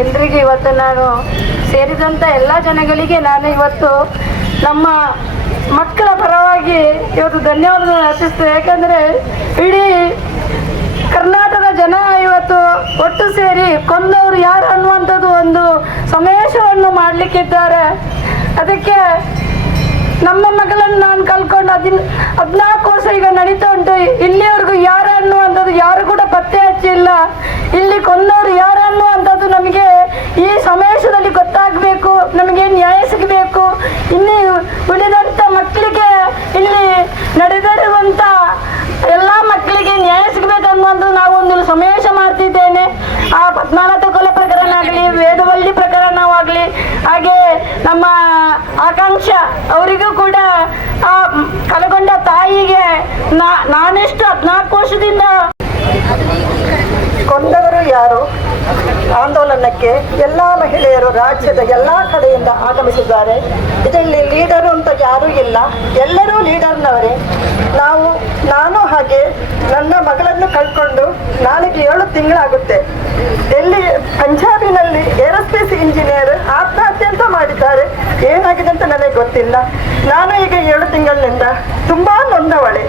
ಜನರಿಗೆ ಇವತ್ತು ನಾನು ಸೇರಿದಂಥ ಎಲ್ಲ ಜನಗಳಿಗೆ ನಾನು ಇವತ್ತು ನಮ್ಮ ಮಕ್ಕಳ ಪರವಾಗಿ ಇವತ್ತು ಧನ್ಯವಾದ ಅರ್ಪಿಸ್ತೇನೆ. ಯಾಕಂದರೆ ಇಡೀ ಕರ್ನಾಟಕದ ಜನ ಇವತ್ತು ಒಟ್ಟು ಸೇರಿ ಕೊಂದವರು ಯಾರು ಅನ್ನುವಂಥದ್ದು ಒಂದು ಸಮಾವೇಶವನ್ನು ಮಾಡಲಿಕ್ಕಿದ್ದಾರೆ. ಅದಕ್ಕೆ ನಮ್ಮ ಮಗಳನ್ನು ನಾನು ಕಲ್ಕೊಂಡು 14 ವರ್ಷ ಈಗ ನಡೀತಾ ಉಂಟು. ಇಲ್ಲಿವರೆಗೂ ಯಾರು ಅನ್ನುವಂಥದ್ದು ಯಾರು ಕೂಡ ಪತ್ತೆ ಹಚ್ಚಿಲ್ಲ. ಇಲ್ಲಿ ಕೊಂದವರು ಯಾರು ಅನ್ನುವಂಥದ್ದು ನಮಗೆ ಈ ಸಮಾವೇಶದಲ್ಲಿ ಗೊತ್ತಾಗಬೇಕು, ನಮಗೆ ನ್ಯಾಯ ಸಿಗಬೇಕು. ಇಲ್ಲಿ ಉಳಿದಂಥ ಮಕ್ಕಳಿಗೆ ಇಲ್ಲಿ ನಡೆದಿರುವಂಥ ಎಲ್ಲ ಮಕ್ಕಳಿಗೆ ನ್ಯಾಯ ಸಿಗಬೇಕನ್ನುವಂಥದ್ದು ನಾವು ಒಂದು ಸಮಾವೇಶ ಮಾಡ್ತಿದ್ದೇನೆ. ಆ ಪದ್ಮನಾಥ ಕೊಲೆ ಪ್ರಕರಣ ಆಗಲಿ, ವೇದವಲ್ಲಿ ಪ್ರಕರಣವಾಗಲಿ, ಹಾಗೆ ನಮ್ಮ ಆಕಾಂಕ್ಷ ಅವರಿಗೂ ಕೂಡ ಆ ಕಳಗೊಂಡ ತಾಯಿಗೆ ನಾನೆಷ್ಟು 14 ವರ್ಷದಿಂದ ಕೊಂದವರು ಯಾರು ಆಂದೋಲನಕ್ಕೆ ಎಲ್ಲ ಮಹಿಳೆಯರು ರಾಜ್ಯದ ಎಲ್ಲ ಕಡೆಯಿಂದ ಆಗಮಿಸಿದ್ದಾರೆ. ಇದರಲ್ಲಿ ಲೀಡರು ಅಂತ ಯಾರೂ ಇಲ್ಲ, ಎಲ್ಲರೂ ಲೀಡರ್ನವರೇ. ನಾನು ಹಾಗೆ ನನ್ನ ಮಗಳನ್ನು ಕಳ್ಕೊಂಡು ನಾಳೆಗೆ 7 ತಿಂಗಳಾಗುತ್ತೆ. ಡೆಲ್ಲಿ ಪಂಜಾಬಿನಲ್ಲಿ ಏರೋಸ್ಪೇಸ್ ಇಂಜಿನಿಯರ್ ಆತ್ಮಹತ್ಯೆ ಅಂತ ಮಾಡಿದ್ದಾರೆ. ಏನಾಗಿದೆ ಅಂತ ನನಗೆ ಗೊತ್ತಿಲ್ಲ. ನಾನು ಈಗ 7 ತಿಂಗಳಿನಿಂದ ತುಂಬಾ ನೊಂದವಳೆ.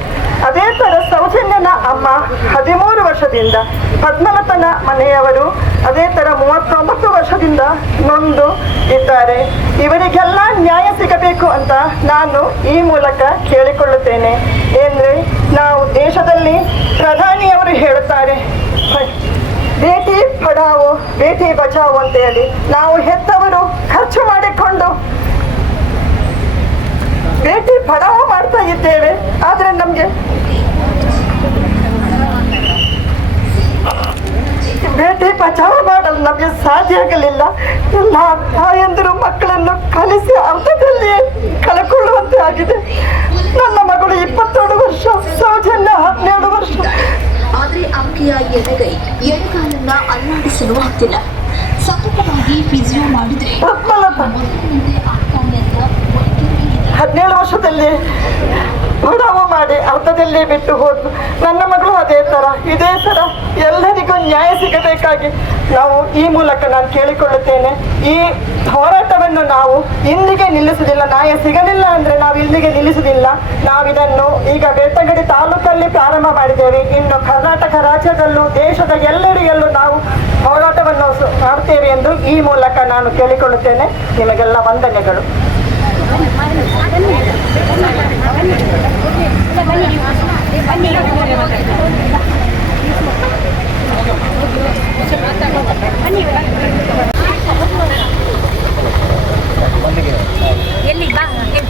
ಅದೇ ಥರ ಸೌಜನ್ಯನ ಅಮ್ಮ 13 ವರ್ಷದಿಂದ, ಪದ್ಮಲತನ ಮನೆಯವರು ಅದೇ ಥರ 39 ವರ್ಷದಿಂದ ನೊಂದು ಇದ್ದಾರೆ. ಇವರಿಗೆಲ್ಲ ನ್ಯಾಯ ಸಿಗಬೇಕು ಅಂತ ನಾನು ಈ ಮೂಲಕ ಕೇಳಿಕೊಳ್ಳುತ್ತೇನೆ. ಏನ್ರಿ, ನಾವು ದೇಶದಲ್ಲಿ ಪ್ರಧಾನಿಯವರು ಹೇಳುತ್ತಾರೆ ಬೇಟಿ ಪಡಾವೋ ಬೇಟಿ ಬಚಾವೋ ಅಂತ ಹೇಳಿ. ನಾವು ಹೆತ್ತವರು ಖರ್ಚು ಮಾಡಿಕೊಂಡು ಬೇಟಿ ಪಡಾವೋ ಮಾಡ್ತಾ ಇದ್ದೇವೆ. ಆದರೆ ನಮಗೆ ಬೇಟಿ ಬಚಾವ ಮಾಡಲು ನಮಗೆ ಸಾಧ್ಯ ಆಗಲಿಲ್ಲ. ಎಲ್ಲ ತಾಯಂದಿರು ಮಕ್ಕಳನ್ನು ಕಲಿಸಿ ಅರ್ಥದಲ್ಲಿ ಕಳ್ಕೊಳ್ಳುವಂತೆ ಆಗಿದೆ. ನನ್ನ ಮಗಳು 22 ವರ್ಷ, ಸೌಜನ್ಯ 17 ವರ್ಷ. ಆದರೆ ಆಕೆಯ ಎಡಗೈ ಎಡಗಾಲನ್ನ ಅಲ್ಲಾಡಿಸಲು ಆಗ್ತಿಲ್ಲ. ಸತತವಾಗಿ ಫಿಸಿಯೋ ಮಾಡಿದ್ರೆ 17 ವರ್ಷದಲ್ಲಿ ಬಡಾವು ಮಾಡಿ ಅರ್ಧದಲ್ಲಿ ಬಿಟ್ಟು ಹೋದ್ರು. ನನ್ನ ಮಗಳು ಅದೇ ಥರ, ಇದೇ ಥರ ಎಲ್ಲರಿಗೂ ನ್ಯಾಯ ಸಿಗಬೇಕಾಗಿ ನಾವು ಈ ಮೂಲಕ ನಾನು ಕೇಳಿಕೊಳ್ಳುತ್ತೇನೆ. ಈ ಹೋರಾಟವನ್ನು ನಾವು ಇಂದಿಗೆ ನಿಲ್ಲಿಸುವುದಿಲ್ಲ. ನ್ಯಾಯ ಸಿಗಲಿಲ್ಲ ಅಂದರೆ ನಾವು ಇಲ್ಲಿಗೆ ನಿಲ್ಲಿಸುವುದಿಲ್ಲ. ನಾವಿದನ್ನು ಈಗ ಬೆಳ್ತಂಗಡಿ ತಾಲೂಕಲ್ಲಿ ಪ್ರಾರಂಭ ಮಾಡಿದ್ದೇವೆ. ಇನ್ನು ಕರ್ನಾಟಕ ರಾಜ್ಯದಲ್ಲೂ ದೇಶದ ಎಲ್ಲೆಡೆಯಲ್ಲೂ ನಾವು ಹೋರಾಟವನ್ನು ಮಾಡ್ತೇವೆ ಎಂದು ಈ ಮೂಲಕ ನಾನು ಕೇಳಿಕೊಳ್ಳುತ್ತೇನೆ. ನಿಮಗೆಲ್ಲ ವಂದನೆಗಳು. ಎಲ್ಲಿ ಬಾ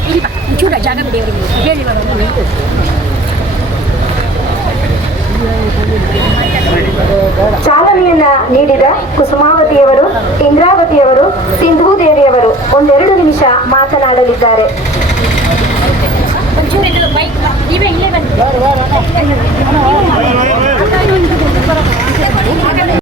ಇಲ್ಲಿ ಬಾ ಚೂರ ಜಾಗ ಬಿಡಿ ಹೇಳಿ ಚಾಲನೆಯನ್ನ ನೀಡಿದ ಕುಸುಮಾವತಿಯವರು, ಇಂದ್ರಾವತಿಯವರು, ಸಿಂಧೂದೇವಿಯವರು 1-2 ನಿಮಿಷ ಮಾತನಾಡಲಿದ್ದಾರೆ. ಇಲ್ಲೇ ಬನ್ನಿ.